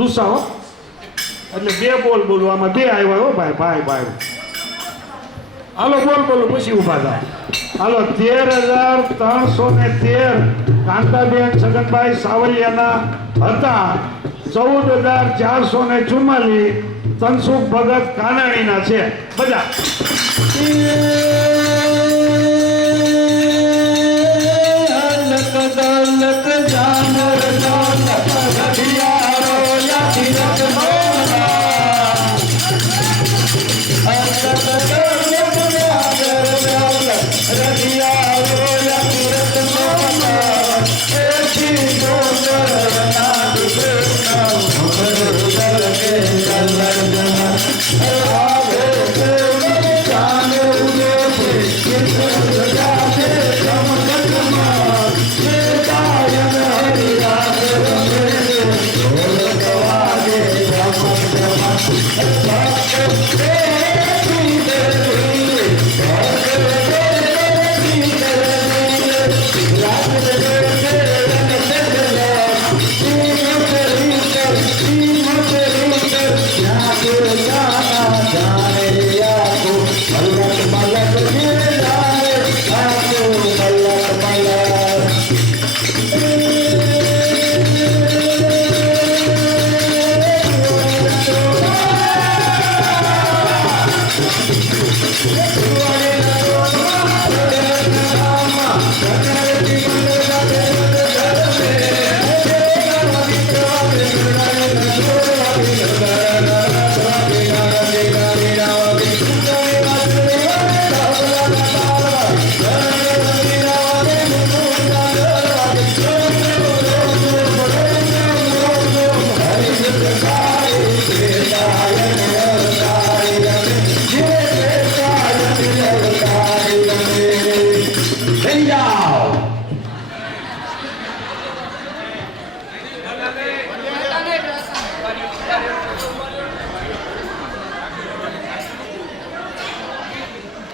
દુસાવો એટલે બે બોલ બોલું આમાં બે આવ્યા હો ભાઈ ભાઈ ભાઈ હાલો બોલ બોલું પછી ઉભા થાય હાલો 13,313 કાંતાબેન છગનભાઈ સાવલિયાના હતા 14,444 તનસુખ ભગત કાનાણીના છે બધા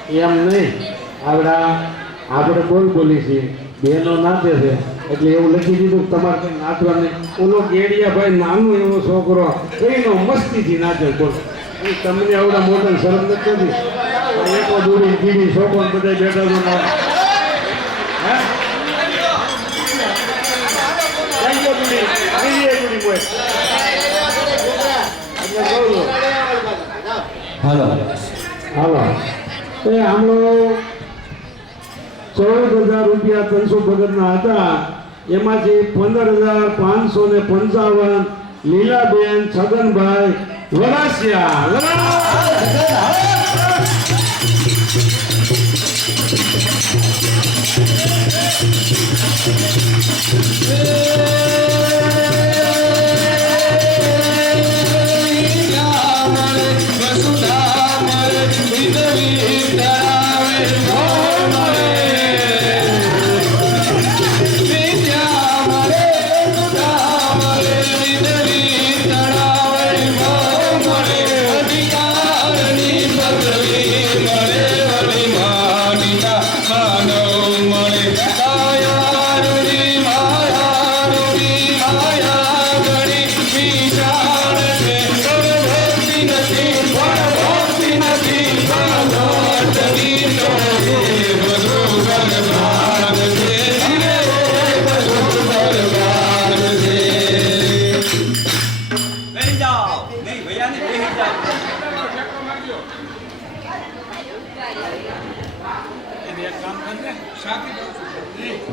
એમ નહીં આપણે બોલ બોલી છીએ બેનો નાચે છે એટલે એવું લખી દીધું કે તમારે કંઈ નાચવાને ઓલો ગેડિયા ભાઈ નાનો એવો છોકરો એનો મસ્તીથી નાચે બોલ તમને આવડા મોટા શરમ નથી એકો દૂરી કીડી છોકરો બધા બેઠા હાલો હાલો એ આમનો 14,000 રૂપિયા તનસુખ ભગતના હતા એમાંથી 15,555 લીલાબેન છગનભાઈ વડાસિયા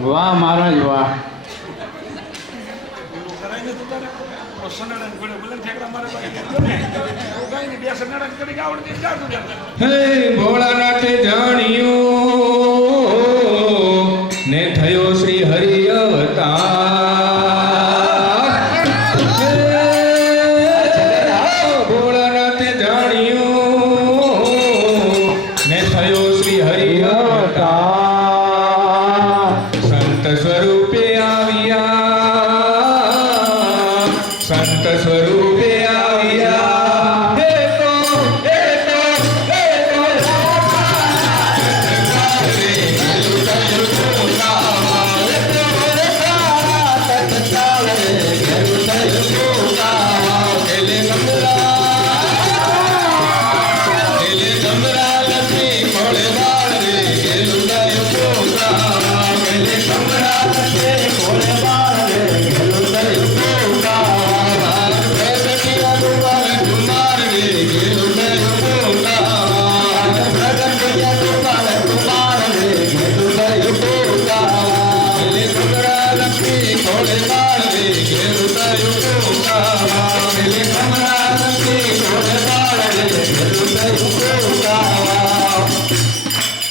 વાહ મહારાજ વાહ હે ભોળાનાથે જાણ્યું ને થયો શ્રી હરિ અવતાર ભોળાનાથે જાણ્યું ને થયો શ્રી હરિ અવતાર સંત સ્વરૂપે આવ્યા સંત સ્વરૂપે આવ્યા Thank you.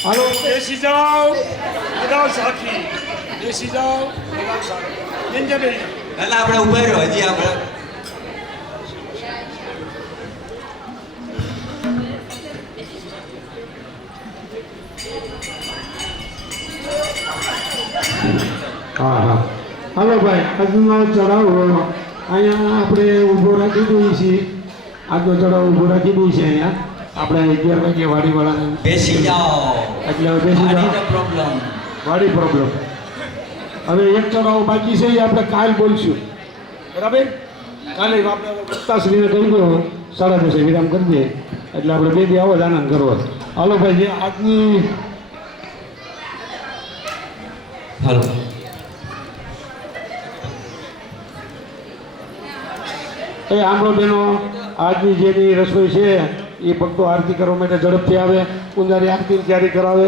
હાલો દેશી જાઓ બધા સાખી દેશી જાઓ બધા સાખી નિંજા પહેલા આપણે ઉભા રહ્યો હજી આપણે હા હા હાલો ભાઈ આજનો ચડાવ અહીંયા આપણે ઊભો રાખી દઈએ છીએ આજનો ચડાવ ઊભો રાખી દઈએ છીએ અહીંયા આપણે 11 વાગે વાડીવાળાને બેસી જાઓ એટલે હવે બેસી જાઓ પ્રોબ્લેમ વાડી પ્રોબ્લેમ હવે એક ચડાવ બાકી છે એ આપણે કાલ બોલશું બરાબર કાલે આપણે વક્તાશ્રીને કહી દો 10:30 વિરામ કરી દઈએ એટલે આપણે બે દી આવો જ આનંદ કરવો હાલો ભાઈ જે આજની હાલો એ આંબળો બેનો આજની જેની રસોઈ છે એ ભક્તો આરતી કરવા માટે ઝડપથી આવે કુંજારી આરતી તૈયારી કરાવે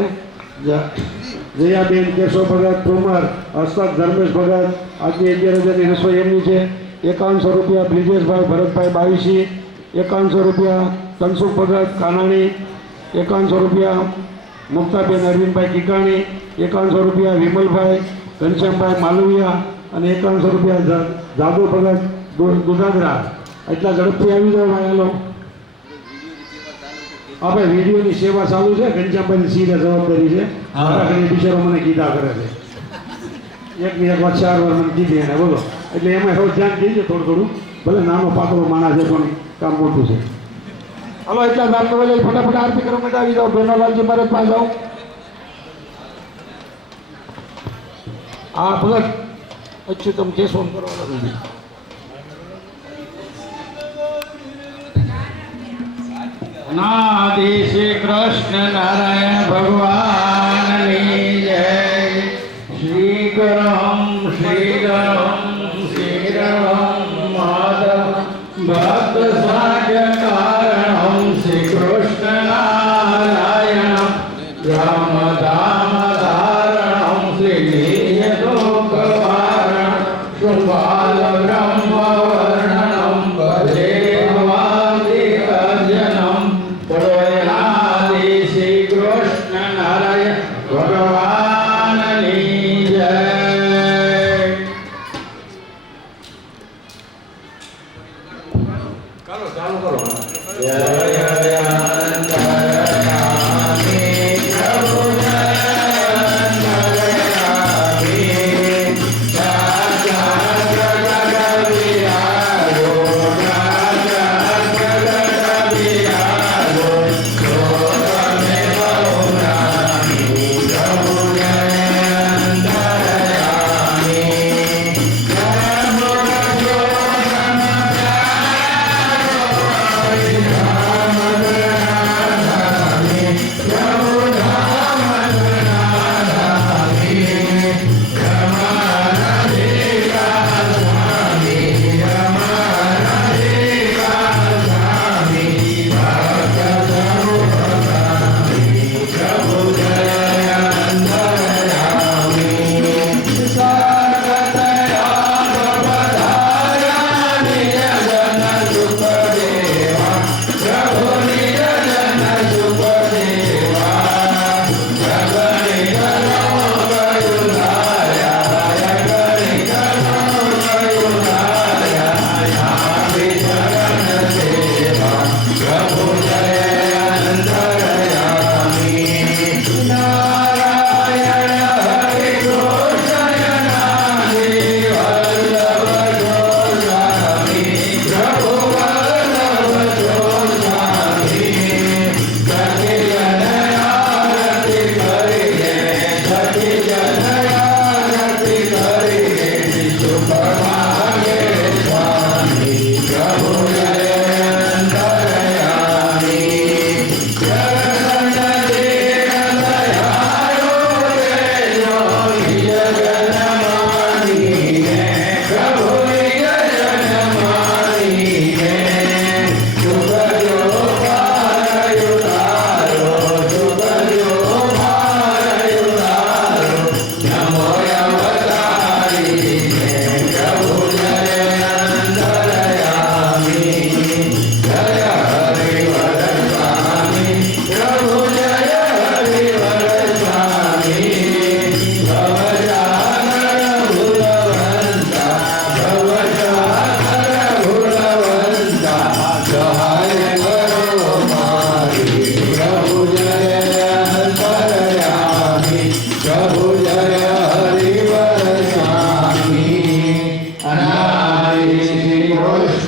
જયાબેન કેશવ ભગત તોમર હસ્તક ધર્મેશ ભગત આજની 11,000ની રસોઈ એમની છે 5100 રૂપિયા બ્રિજેશભાઈ ભરતભાઈ બાવીસી 5100 રૂપિયા તનસુખ ભગત કાનાણી 5100 રૂપિયા મુક્તાબેન અરવિંદભાઈ કિકાણી 5100 રૂપિયા વિમલભાઈ ઘનશ્યામભાઈ માલવિયા અને 5100 રૂપિયા જાદવ ભગત દુધાગરા એટલા ઝડપથી આવી જાવ ભાઈ આપણે વિડીયોની સેવા ચાલુ છે ઘનશ્યામભાઈની સીધા જવાબદારી છે મારા ઘરે બિચારો મને કીધા કરે છે એકની એક વાત 4 વાર મને કીધી એને બોલો એટલે એમાં થોડું ધ્યાન દેજો થોડું ભલે નાનો પાતળો માણસ છે પણ કામ મોટું છે હાલો એટલા દાલ તો ફટાફટ આરતી કરવા માટે આવી જાઓ બેનાલાલજી મહારાજ પાસે જાઓ હા ભગત અચ્યુતમ કેશવમ કરવાના નથી નાદે શ્રી કૃષ્ણ નારાયણ ભગવાનની જય શ્રી કરમ માધવ ભક્ત સાગ્ય કારણમ શ્રી કૃષ્ણ નારાયણ રામધામ ધારણમ શ્રી નિયતોકવારણ શુભાલ બ્રહ્મ વર્ણનમ ભજે શ્રી કૃષ્ણ નારાયણ ભગવાનની જય ચાલો ચાલુ કરો જય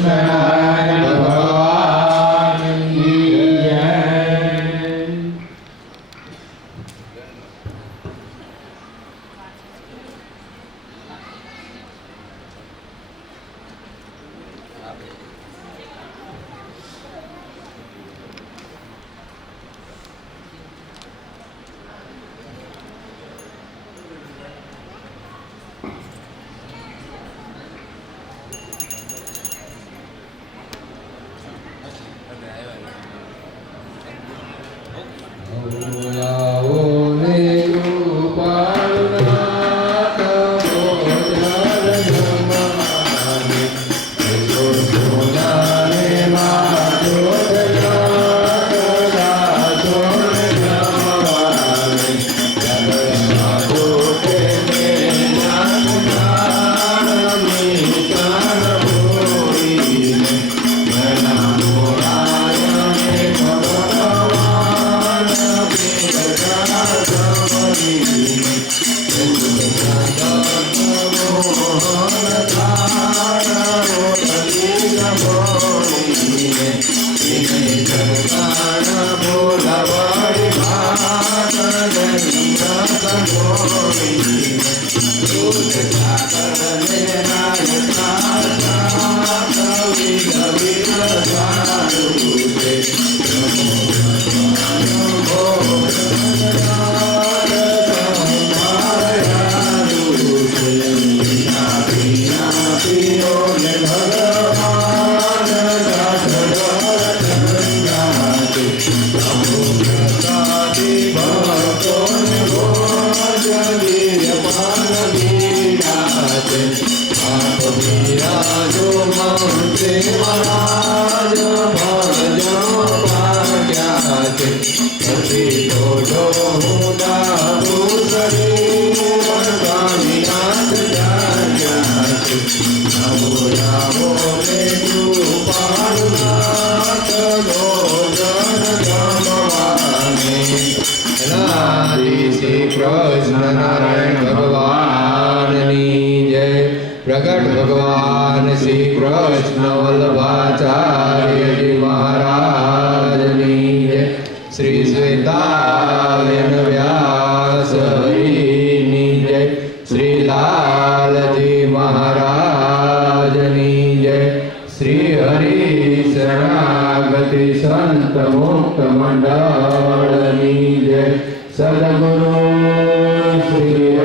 કૃષ્ણ ભગવાનની જય. કૃષ્ણ નારાયણ ભગવાનની જય. પ્રગટ ભગવાન શ્રી કૃષ્ણ વલ્લભાચાર્યજી મહારાજની જય. શ્રી શ્વેતાયન વ્યાસ હરિની જય. શ્રી લાલજી મહારાજની જય. શ્રી હરિ શરણાગતિ સંત મુક્ત મંડળની જય. સદગુરુ શ્રી